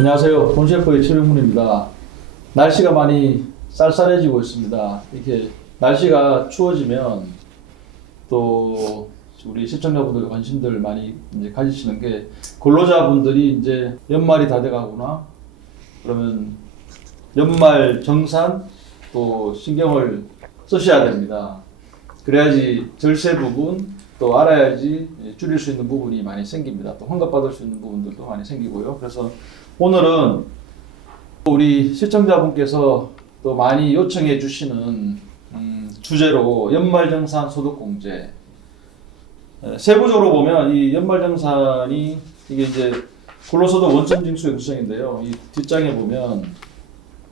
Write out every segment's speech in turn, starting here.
안녕하세요. 돈셰프의 최명문입니다. 날씨가 많이 쌀쌀해지고 있습니다. 이렇게 날씨가 추워지면 또 우리 시청자분들 관심들 많이 이제 가지시는 게 근로자분들이 이제 연말이 다 돼가구나. 그러면 연말 정산 또 신경을 쓰셔야 됩니다. 그래야지 절세 부분 또 알아야지 줄일 수 있는 부분이 많이 생깁니다. 또 환급받을 수 있는 부분들도 많이 생기고요. 그래서 오늘은 우리 시청자분께서 또 많이 요청해 주시는 주제로 연말정산 소득공제. 세부적으로 보면 이 연말정산이 이게 이제 근로소득 원천징수의 구성인데요. 이 뒷장에 보면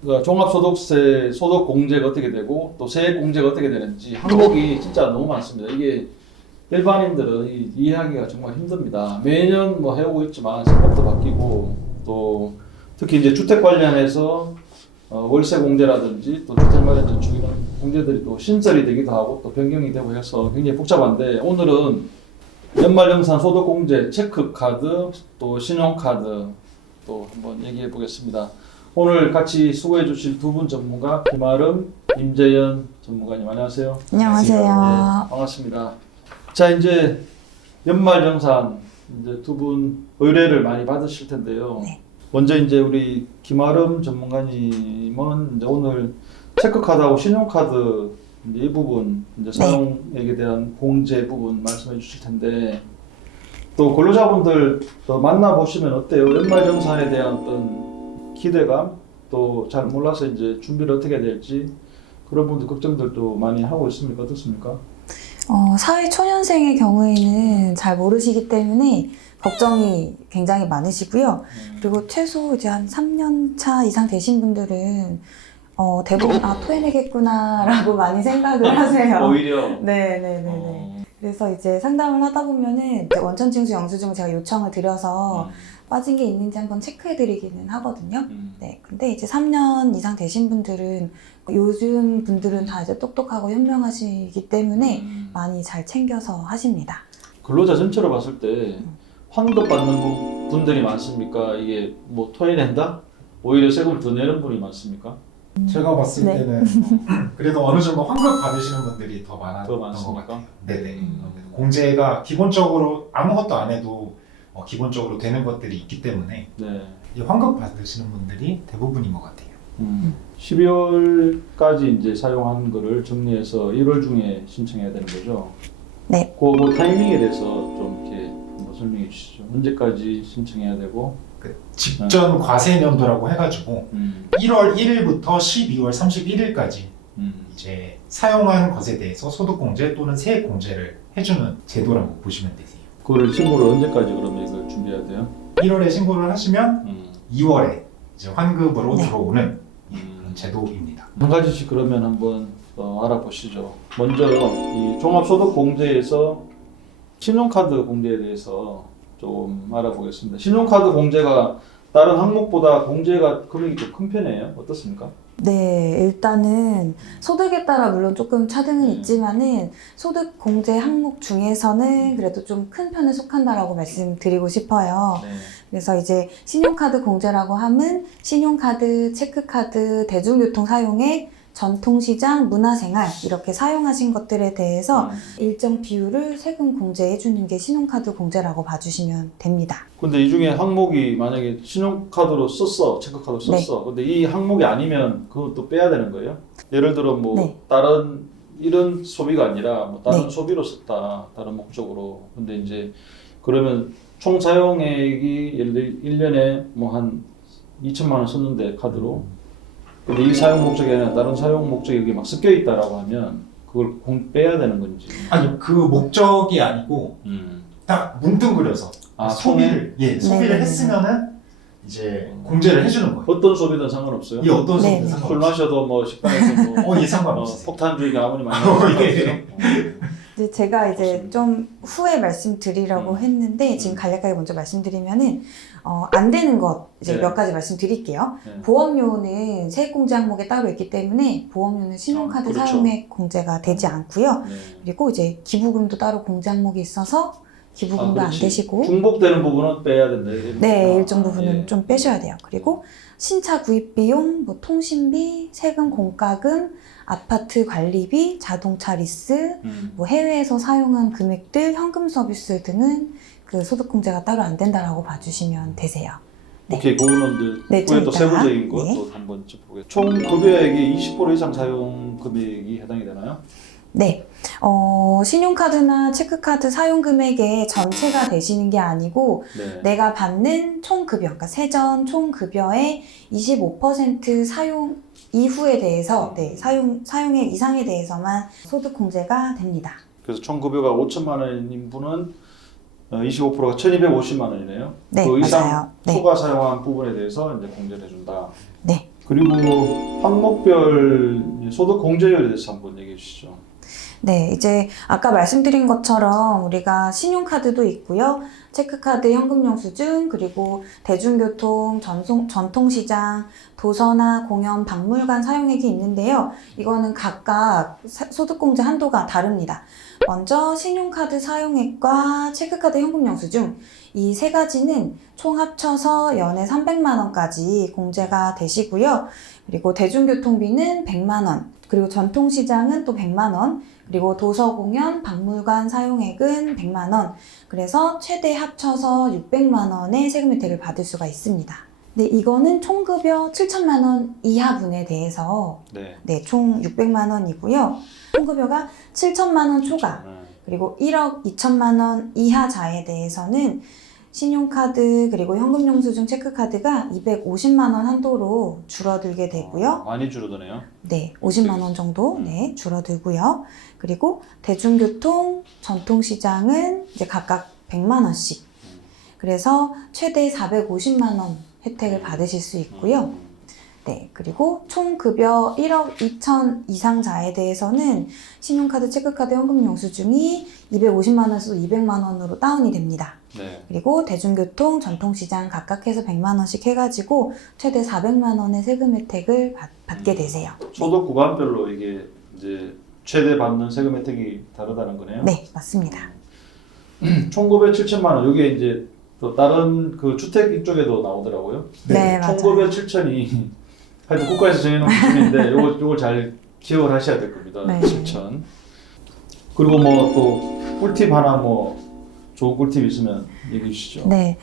그러니까 종합소득세 소득공제가 어떻게 되고 또 세액공제가 어떻게 되는지 항목이 진짜 너무 많습니다. 이게 일반인들은 이해하기가 정말 힘듭니다. 매년 뭐 해오고 있지만 세법도 바뀌고 또 특히 이제 주택 관련해서 월세 공제라든지 또 주택 마련 전축 이런 공제들이 또 신설이 되기도 하고 또 변경이 되고 해서 굉장히 복잡한데 오늘은 연말정산 소득공제 체크카드 또 신용카드 또 한번 얘기해 보겠습니다. 오늘 같이 수고해 주실 두 분 전문가 김아름, 임재현 전문가님 안녕하세요. 안녕하세요. 네, 반갑습니다. 자 이제 연말정산 이제 두 분 의뢰를 많이 받으실 텐데요. 네. 먼저 이제 우리 김아름 전문가님은 이제 오늘 체크카드하고 신용카드 이제 이 부분 이제 사용액에 대한 공제 부분 말씀해 주실 텐데 또 근로자분들 또 만나 보시면 어때요? 연말정산에 대한 어떤 기대감 또 잘 몰라서 이제 준비를 어떻게 해야 될지 그런 분들 걱정들도 많이 하고 있습니까? 어떻습니까? 사회 초년생의 경우에는 잘 모르시기 때문에 걱정이 굉장히 많으시고요. 그리고 최소 이제 한 3년 차 이상 되신 분들은 대부분 토해내겠구나라고 많이 생각을 하세요. 오히려 네네네네. 그래서 이제 상담을 하다 보면은 이제 원천징수 영수증 제가 요청을 드려서 빠진 게 있는지 한번 체크해드리기는 하거든요. 네, 근데 이제 3년 이상 되신 분들은 요즘 분들은 다 이제 똑똑하고 현명하시기 때문에 많이 잘 챙겨서 하십니다. 근로자 전체로 봤을 때 환급 받는 분들이 많습니까? 이게 뭐 토해낸다? 오히려 세금을 더 내는 분이 많습니까? 제가 봤을 네. 때는 그래도 어느 정도 환급 받으시는 분들이 더 많았던 더 것 많습니까? 같아요. 네네. 공제가 기본적으로 아무것도 안 해도 기본적으로 되는 것들이 있기 때문에 네. 이 환급 받으시는 분들이 대부분인 것 같아요. 12월까지 이제 사용한 거를 정리해서 1월 중에 신청해야 되는 거죠? 네. 그 타이밍에 대해서 좀 이렇게 한번 설명해 주시죠. 언제까지 신청해야 되고? 그 직전 과세년도라고 해가지고 1월 1일부터 12월 31일까지 이제 사용한 것에 대해서 소득공제 또는 세액공제를 해주는 제도라고 보시면 되세요. 그거를 신고를 언제까지 그러면 이걸 준비해야 돼요? 1월에 신고를 하시면 2월에 이제 환급으로 네. 들어오는 그런 제도입니다. 한 가지씩 그러면 한번 알아보시죠. 먼저 이 종합소득공제에서 신용카드 공제에 대해서 좀 알아보겠습니다. 신용카드 공제가 다른 항목보다 공제가 금액이 좀 큰 편이에요? 어떻습니까? 네, 일단은 소득에 따라 물론 조금 차등은 있지만은 소득 공제 항목 중에서는 그래도 좀 큰 편에 속한다라고 말씀드리고 싶어요. 네. 그래서 이제 신용카드 공제라고 하면 신용카드, 체크카드, 대중교통 사용액, 전통시장, 문화생활 이렇게 사용하신 것들에 대해서 일정 비율을 세금 공제해 주는 게 신용카드 공제라고 봐주시면 됩니다. 근데 이 중에 항목이 만약에 신용카드로 썼어, 체크카드로 썼어. 근데 이 항목이 아니면 그것도 빼야 되는 거예요? 예를 들어 뭐 네. 다른 이런 소비가 아니라 뭐 다른 네. 소비로 썼다, 다른 목적으로. 근데 이제 그러면 총 사용액이 예를 들어 1년에 뭐 한 2천만 원 썼는데 카드로. 근데 이 사용 목적이 아니라 다른 사용 목적이 여기 막 섞여 있다라고 하면 그걸 빼야 되는 건지. 아니 그 목적이 아니고 딱 뭉뚱그려서 소비를 소비를 네네네. 했으면은 이제 공제를 해주는 거예요. 어떤 소비든 상관없어요? 이 어떤 네. 소비든 술 상관없어요. 마셔도 뭐 식당에서 뭐 상관없어요. 폭탄주의가 아무리 많이 예. 이제 제가 이제 좀 후에 말씀드리려고 했는데 지금 간략하게 먼저 말씀드리면은 안 되는 것 이제 네. 몇 가지 말씀드릴게요. 네. 보험료는 세액공제 항목에 따로 있기 때문에 보험료는 신용카드 그렇죠. 사용액 공제가 되지 않고요. 네. 그리고 이제 기부금도 따로 공제 항목이 있어서 기부금도 안 그렇지. 되시고 중복되는 부분은 빼야 된다. 네, 일정 부분은 예. 좀 빼셔야 돼요. 그리고 신차 구입 비용, 뭐 통신비, 세금 공과금, 아파트 관리비, 자동차 리스, 뭐 해외에서 사용한 금액들, 현금 서비스 등은 그 소득공제가 따로 안 된다라고 봐주시면 되세요. 네. 오케이, 그거는 네, 이제 좀 후에 또 이따가. 세부적인 네. 것도 한번 짚어보겠습니다. 총 급여액의 20% 이상 사용 금액이 해당이 되나요? 네, 신용카드나 체크카드 사용 금액의 전체가 되시는 게 아니고 네. 내가 받는 총급여, 그러니까 세전 총급여의 25% 사용 이후에 대해서 사용액 이상에 대해서만 소득공제가 됩니다. 그래서 총 급여가 5천만 원인 분은 25%가 1,250만 원이네요. 네, 그 이상 맞아요. 네. 초과 사용한 부분에 대해서 이제 공제를 해준다. 네. 그리고 항목별 소득 공제율에 대해서 한번 얘기해 주시죠. 네, 이제 아까 말씀드린 것처럼 우리가 신용카드도 있고요. 체크카드, 현금영수증, 그리고 대중교통, 전통시장, 도서나 공연, 박물관 사용액이 있는데요. 이거는 각각 소득공제 한도가 다릅니다. 먼저 신용카드 사용액과 체크카드, 현금영수증 이 세 가지는 총 합쳐서 연에 300만 원까지 공제가 되시고요. 그리고 대중교통비는 100만 원, 그리고 전통시장은 또 100만 원, 그리고 도서공연, 박물관 사용액은 100만 원, 그래서 최대 합쳐서 600만 원의 세금 혜택을 받을 수가 있습니다. 네, 이거는 총급여 7천만 원 이하 분에 대해서 네, 총 600만 원이고요. 총급여가 7천만 원 초과, 그리고 1억 2천만 원 이하자에 대해서는 신용카드 그리고 현금영수증 체크카드가 250만 원 한도로 줄어들게 되고요. 많이 줄어드네요. 네, 50만 원 정도 네, 줄어들고요. 그리고 대중교통, 전통시장은 이제 각각 100만 원씩. 그래서 최대 450만 원 혜택을 받으실 수 있고요. 네, 그리고 총 급여 1억 2천 이상자에 대해서는 신용카드, 체크카드, 현금영수증이 250만 원에서 200만 원으로 다운이 됩니다. 네. 그리고 대중교통, 전통시장 각각 해서 100만 원씩 해가지고 최대 400만 원의 세금 혜택을 받게 되세요. 소득 구간별로 이게 이제 최대 받는 세금 혜택이 다르다는 거네요. 네, 맞습니다. 총 급여 7천만 원. 이게 이제 또 다른 그 주택 쪽에도 나오더라고요. 네, 총 맞아요. 급여 7천이 하여튼 국가에서 정해놓은 기준인데 요걸 잘 기억을 하셔야 될 겁니다. 네. 7천. 그리고 뭐 또 꿀팁 하나 뭐 좋은 꿀팁 있으면 얘기해 주시죠. 네,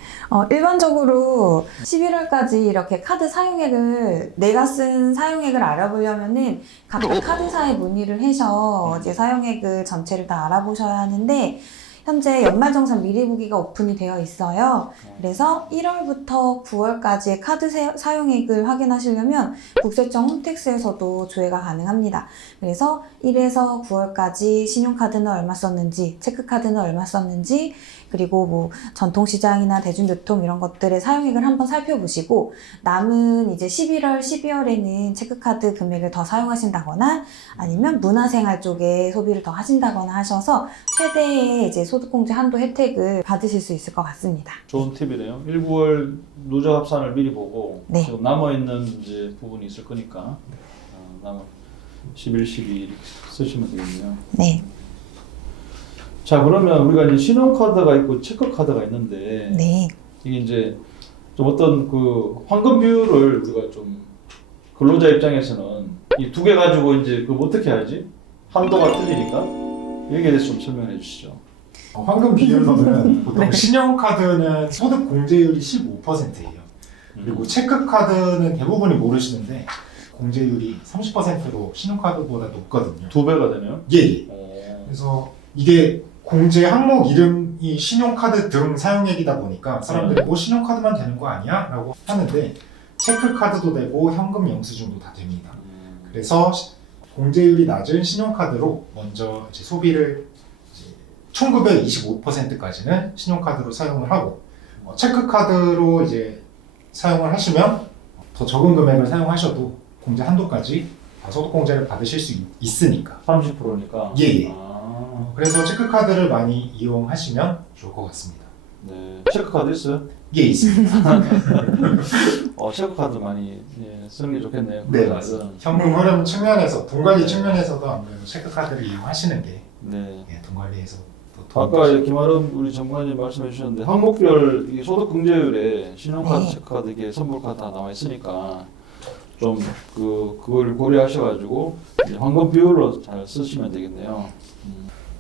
일반적으로 11월까지 이렇게 카드 사용액을 내가 쓴 사용액을 알아보려면은 각각 카드사에 문의를 해서 이제 사용액을 전체를 다 알아보셔야 하는데 현재 연말정산 미리 보기가 오픈이 되어 있어요. 그래서 1월부터 9월까지의 카드 사용액을 확인하시려면 국세청 홈택스에서도 조회가 가능합니다. 그래서 1에서 9월까지 신용카드는 얼마 썼는지, 체크카드는 얼마 썼는지, 그리고 뭐 전통시장이나 대중교통 이런 것들의 사용액을 한번 살펴보시고 남은 이제 11월, 12월에는 체크카드 금액을 더 사용하신다거나 아니면 문화생활 쪽에 소비를 더 하신다거나 하셔서 최대의 이제 소득공제 한도 혜택을 받으실 수 있을 것 같습니다. 좋은 팁이네요. 1, 9월 누적 합산을 미리 보고 네. 지금 남아있는 이제 부분이 있을 거니까 남은 11, 12 이렇게 쓰시면 되겠네요. 네. 자, 그러면 우리가 이제 신용카드가 있고 체크카드가 있는데 네. 이게 이제 좀 어떤 그 황금 비율을 우리가 좀 근로자 입장에서는 이 두 개 가지고 이제 그거 어떻게 하지? 한도가 틀리니까 여기에 대해서 좀 설명해 주시죠. 황금 비율로는 보통 신용카드는 소득 공제율이 15%예요. 그리고 체크카드는 대부분이 모르시는데 공제율이 30%로 신용카드보다 높거든요. 2배가 되네요. 예. 그래서 이게 공제 항목 이름이 신용카드 등 사용액이다 보니까 사람들이 뭐 신용카드만 되는 거 아니야? 라고 하는데 체크카드도 되고 현금 영수증도 다 됩니다. 그래서 공제율이 낮은 신용카드로 먼저 이제 소비를 총급여 25%까지는 신용카드로 사용을 하고 체크카드로 이제 사용을 하시면 더 적은 금액을 사용하셔도 공제 한도까지 다 소득공제를 받으실 수 있으니까 30%니까. 예. 그래서 체크카드를 많이 이용하시면 좋을 것 같습니다. 네. 체크카드 있어요? 예, 있습니다. 체크카드 많이 쓰는 게 좋겠네요. 네, 그거는. 맞습니다. 현금 네. 흐름 측면에서 돈 관리 네. 측면에서도 아무래도 체크카드를 이용하시는 게 네. 돈 관리에서 아까 김아름 우리 전문가님 말씀해 주셨는데 항목별 이 소득 공제율에 신용카드, 네. 체크카드 이게 선불카드 다 나와 있으니까 좀 그걸 고려하셔가지고 이제 황금 비율로 잘 쓰시면 되겠네요.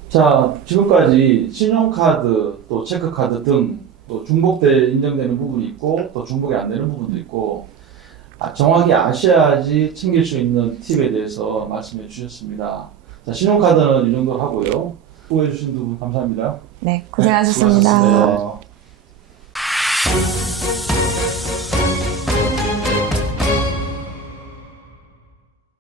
자, 지금까지 신용카드 또 체크카드 등 또 중복돼 인정되는 부분이 있고 또 중복이 안 되는 부분도 있고 정확히 아셔야지 챙길 수 있는 팁에 대해서 말씀해 주셨습니다. 자, 신용카드는 이 정도 하고요. 수고해 주신 두 분 감사합니다. 네, 고생하셨습니다. 수고하셨습니다. 어,